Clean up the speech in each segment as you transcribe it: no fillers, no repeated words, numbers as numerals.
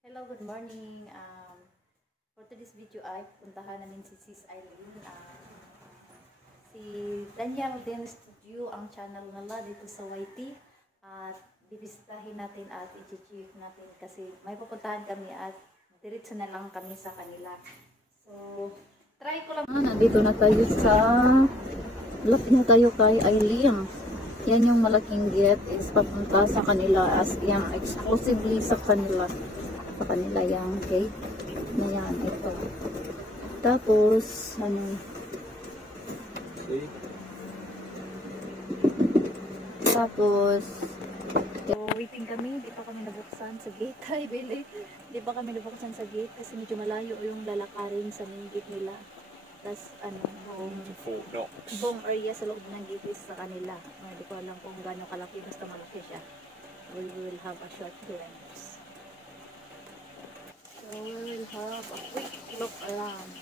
Hello, good morning. For today's video ay puntahan namin si Sis Eileen. Si Daniel din Studio ang channel nila dito sa YT. At bibisitahin natin at i-check natin kasi may pupuntahan kami at diretso na lang kami sa kanila. So, try ko lang. Nandito na tayo sa lapit na tayo kay Eileen. Yan yung malaking gate is papunta sa kanila as yung exclusively sa kanila yung cake na yan, ito. Tapos waiting kami, di pa kami nabuksan sa gate. Ay, Billy, di pa kami nabuksan sa gate kasi medyo malayo yung lalakarin sa main gate nila. Tapos buong area sa loob ng gate is sa kanila. Hindi ko alam kung gaano kalaki, basta malaki siya. We will have a short glimpse. So we will have a quick look around.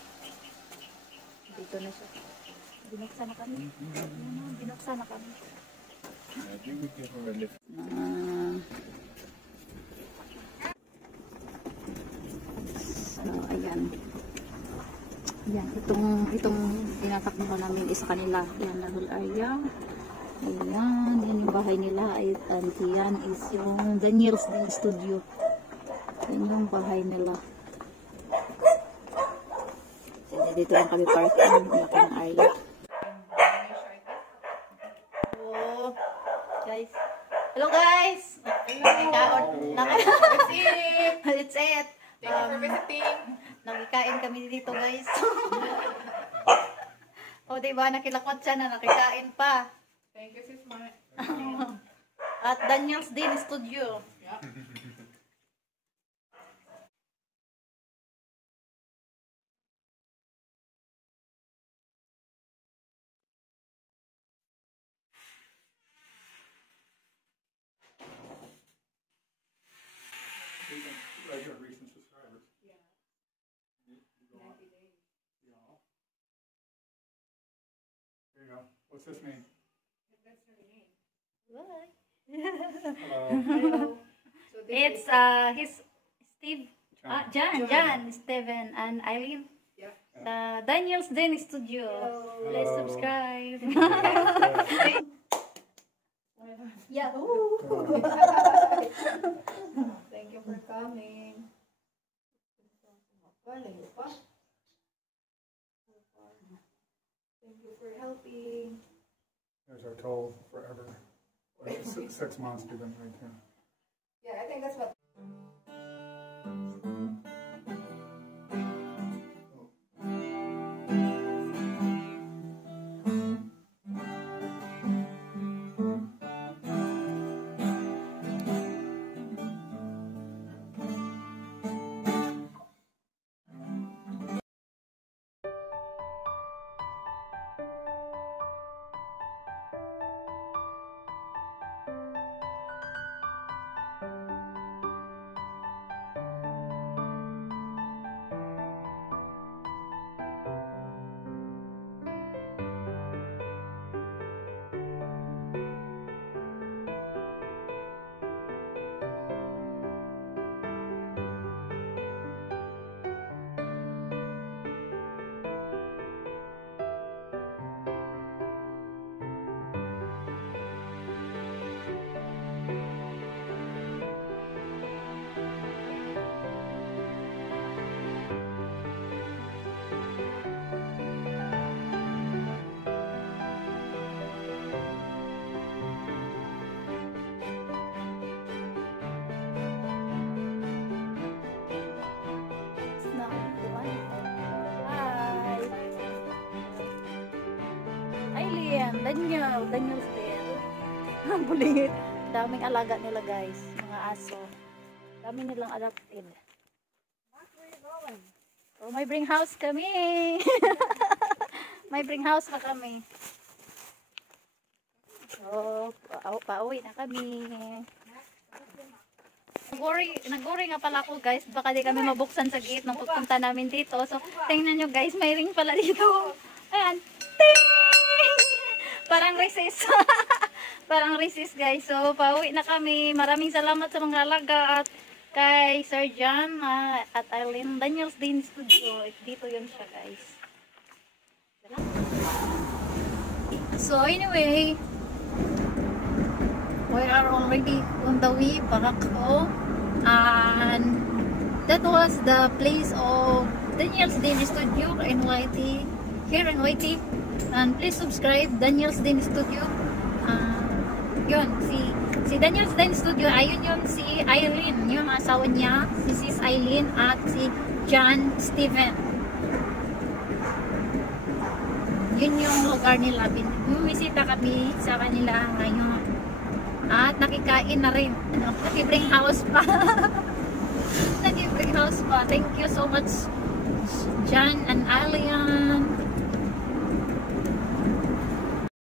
Dito na siya. Binuksan na kami. Binuksan na kami. So ayan. Yan, itong tinatakbo namin is sa kanila. Yan, na whole area. Ayan, yan yung bahay nila. And yan is yung Daniel's Din Studio. Yan yung bahay nila. Dito lang kami parking. Malaking area. Oh, guys. Hello guys! It's it! Thank you for visiting. Nakikain kami dito guys. O diba, nakilakot siya na nakikain pa. Thank you sis Mama. At Daniel's Din Studio. Yeah. Right here, recent subscribers. Yeah. You go on. 90 days. Yeah. There you go. What's this mean? That's her name. Bye. Hello. So It's his Steve, John, Steven, and Eileen. Yeah. The Daniel's Din Studio. Hello. Please Hello. subscribe. Yeah. Thank you for coming. Thank you for helping. There's our toll forever. 6 months to them right here. Yeah, I think that's what. Daniel's Din. Bulit. Daming alaga nila guys. Mga aso. Dami nilang adopted. Oh, may bring house kami. May bring house na kami. So, pauwi na kami. Nag-worry nga pala ako guys. Baka di kami mabuksan sa gate nung pagpunta namin dito. So, tingnan nyo guys. May ring pala dito. Ayan. Ting! Parang recess. parang recess guys. So, pauwi na kami. Maraming salamat sa mga alaga at kay Sir John at Eileen. Daniel's Din Studio. Dito yun siya guys. So, anyway, we are already on the way back home. And that was the place of Daniel's Din Studio in YT. Here in YT. And please subscribe Daniel's Din Studio. Yun, si Daniel's Din Studio, ayun yun si Eileen, yung asawa niya, si Sis Eileen at si John Steven. Yun yung lugar nila. Bumisita kami sa kanila ngayon. At nakikain na rin. Nag-bring house pa. Nag-bring house pa. Thank you so much, John and Eileen.